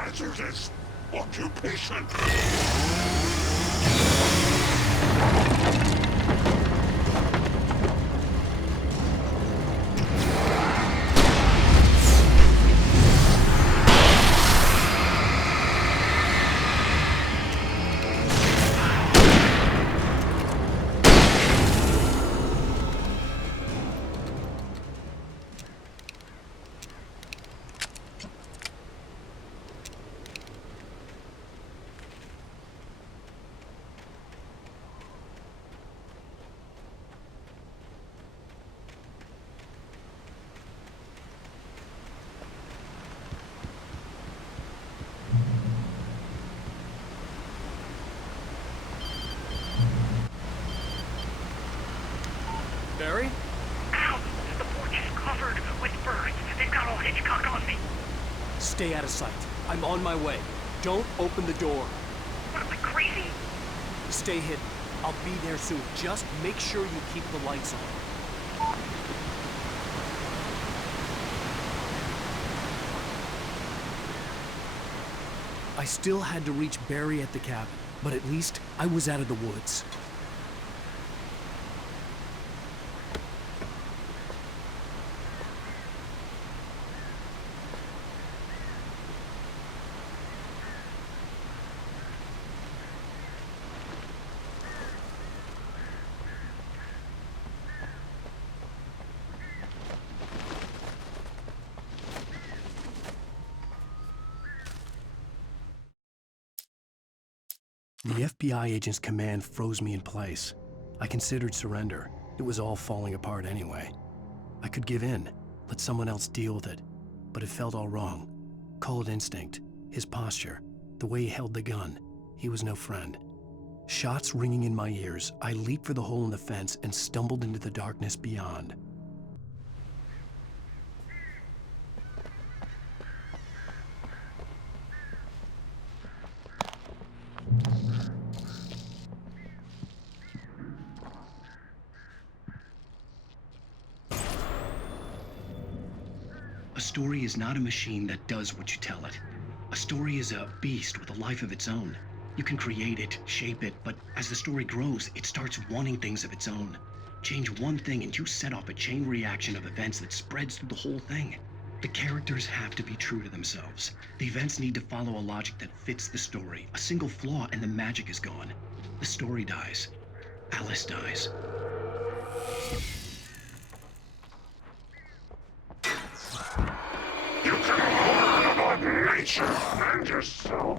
hazardous occupation. Barry? Ow! The porch is covered with birds. They've got all Hitchcock on me. Stay out of sight. I'm on my way. Don't open the door. What, am I crazy? Stay hidden. I'll be there soon. Just make sure you keep the lights on. I still had to reach Barry at the cabin, but at least I was out of the woods. The FBI agent's command froze me in place. I considered surrender. It was all falling apart anyway. I could give in, let someone else deal with it, but it felt all wrong. Call it instinct, his posture, the way he held the gun. He was no friend. Shots ringing in my ears, I leaped for the hole in the fence and stumbled into the darkness beyond. A story is not a machine that does what you tell it. A story is a beast with a life of its own. You can create it, shape it, but as the story grows, it starts wanting things of its own. Change one thing and you set off a chain reaction of events that spreads through the whole thing. The characters have to be true to themselves. The events need to follow a logic that fits the story. A single flaw and the magic is gone. The story dies. Alice dies. You can learn about nature and yourself.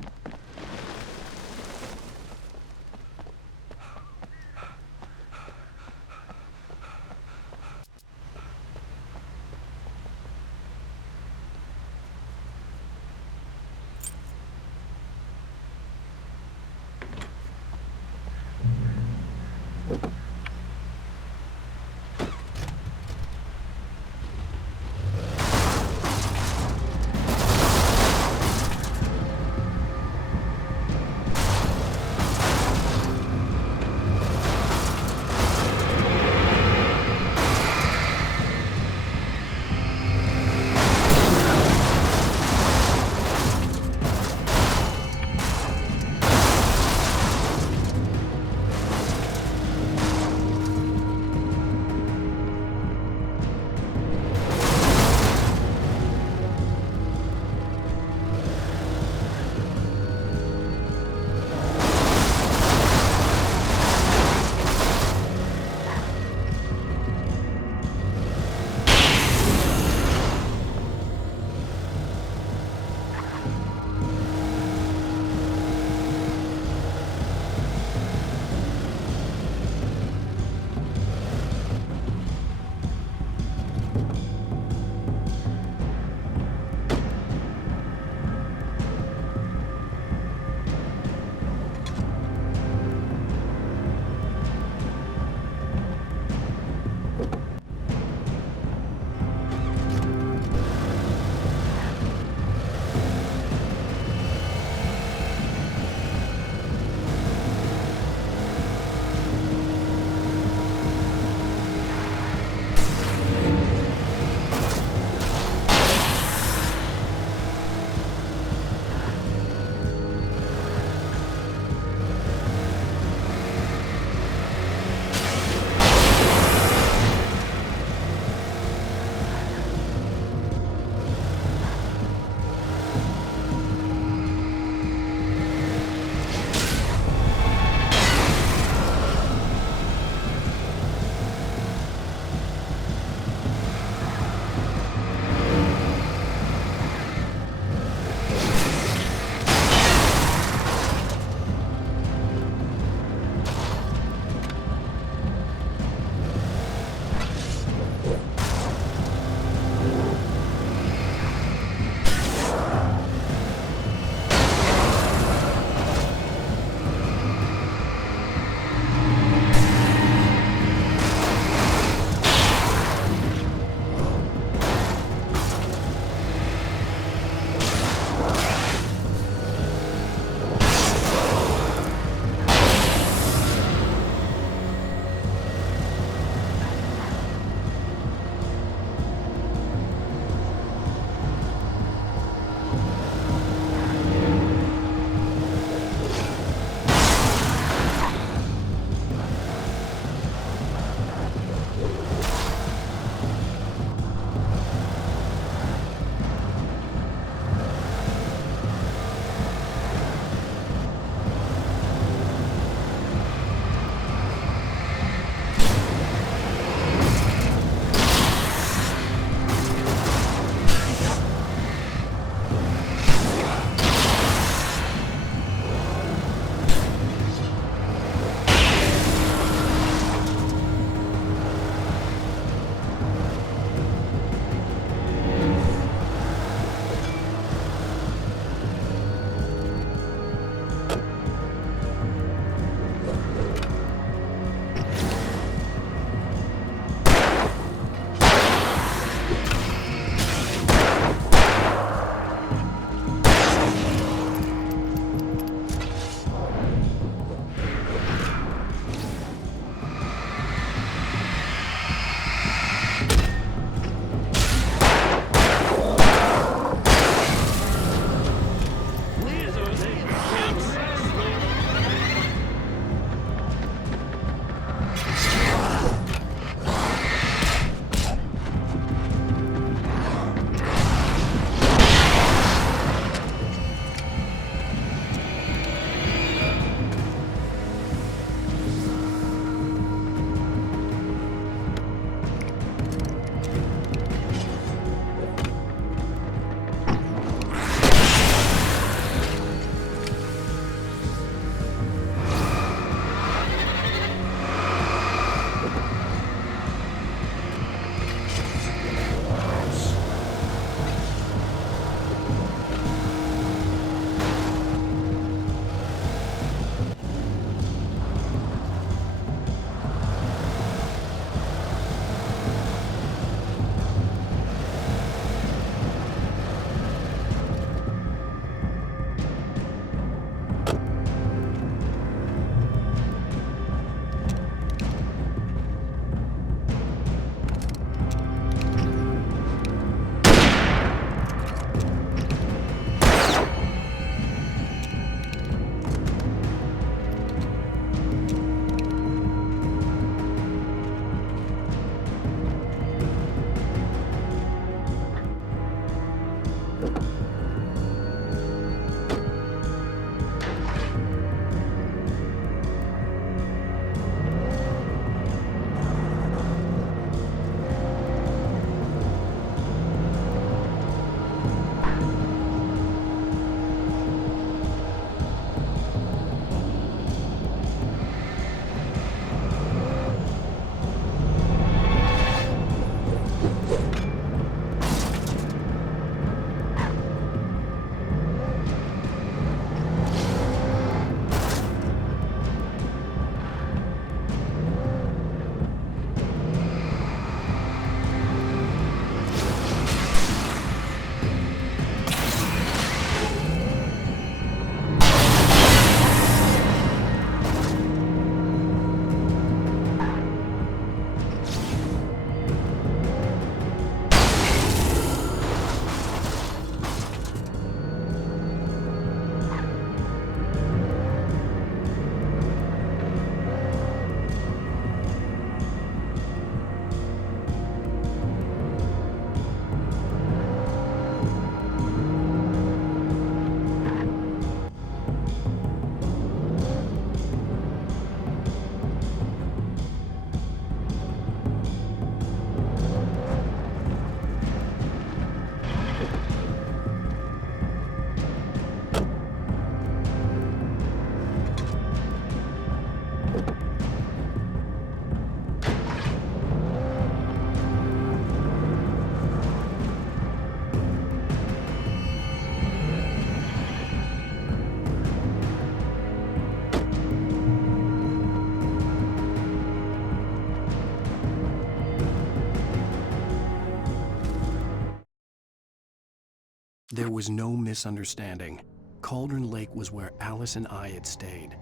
There was no misunderstanding. Cauldron Lake was where Alice and I had stayed,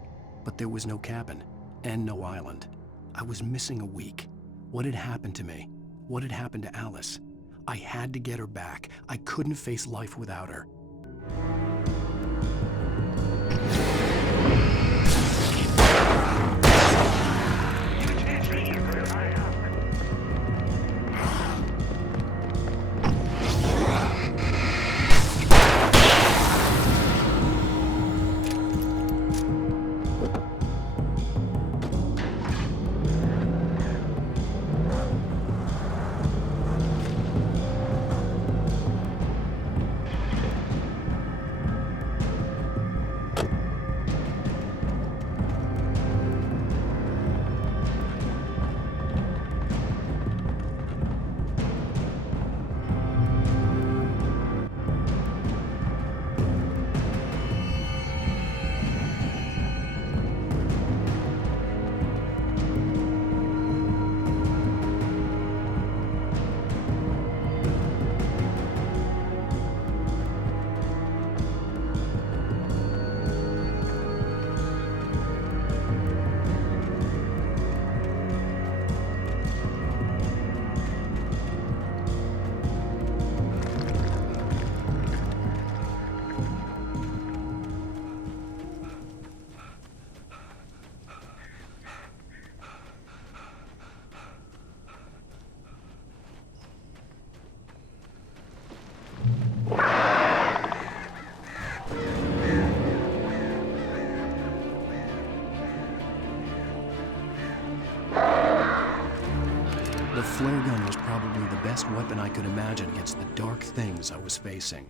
but there was no cabin and no island. I was missing a week. What had happened to me? What had happened to Alice? I had to get her back. I couldn't face life without her. The flare gun was probably the best weapon I could imagine against the dark things I was facing.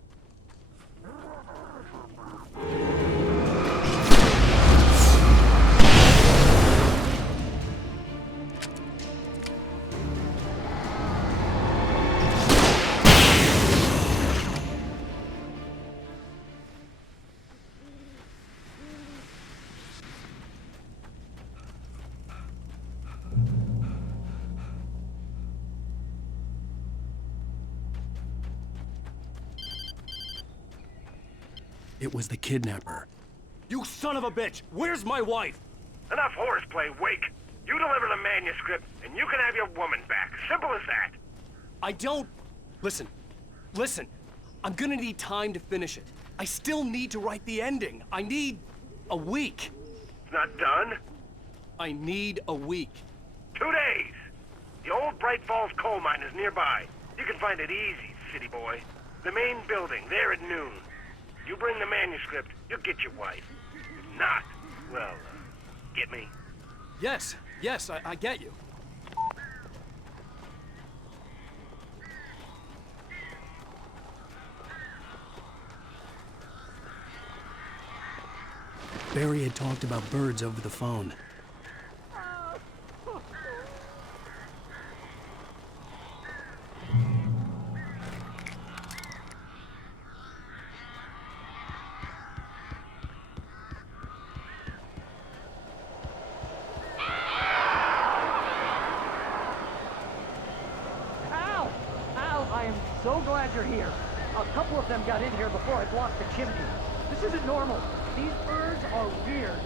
It was the kidnapper. You son of a bitch! Where's my wife? Enough horseplay, Wake. You deliver the manuscript, and you can have your woman back. Simple as that. I don't... Listen. I'm gonna need time to finish it. I still need to write the ending. I need a week. It's not done? I need a week. 2 days. The old Bright Falls coal mine is nearby. You can find it easy, city boy. The main building, there at noon. You bring the manuscript, you'll get your wife. If not, well, get me? Yes, I get you. Barry had talked about birds over the phone. I am so glad you're here. A couple of them got in here before I blocked the chimney. This isn't normal. These birds are weird.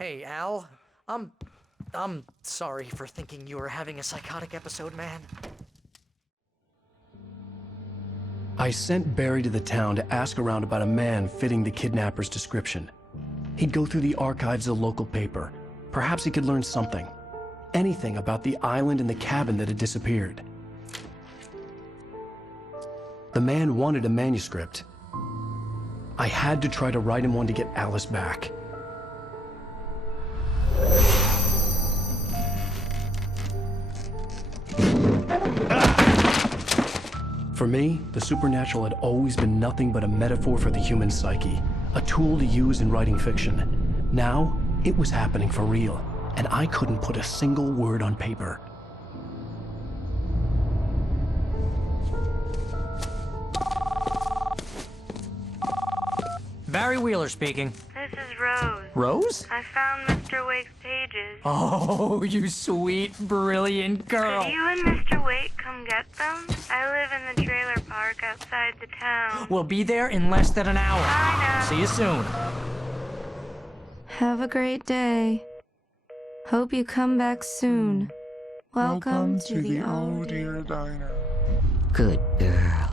Hey, Al. I'm sorry for thinking you were having a psychotic episode, man. I sent Barry to the town to ask around about a man fitting the kidnapper's description. He'd go through the archives of the local paper. Perhaps he could learn something. Anything about the island and the cabin that had disappeared. The man wanted a manuscript. I had to try to write him one to get Alice back. For me, the supernatural had always been nothing but a metaphor for the human psyche, a tool to use in writing fiction. Now, it was happening for real, and I couldn't put a single word on paper. Barry Wheeler speaking. This is Rose. Rose? I found Mr. Wake's pages. Oh, you sweet, brilliant girl. Could you and Mr. Wake come get them? I live in the trailer park outside the town. We'll be there in less than an hour. Bye now. See you soon. Have a great day. Hope you come back soon. Welcome to the Oh Dear Diner. Good girl.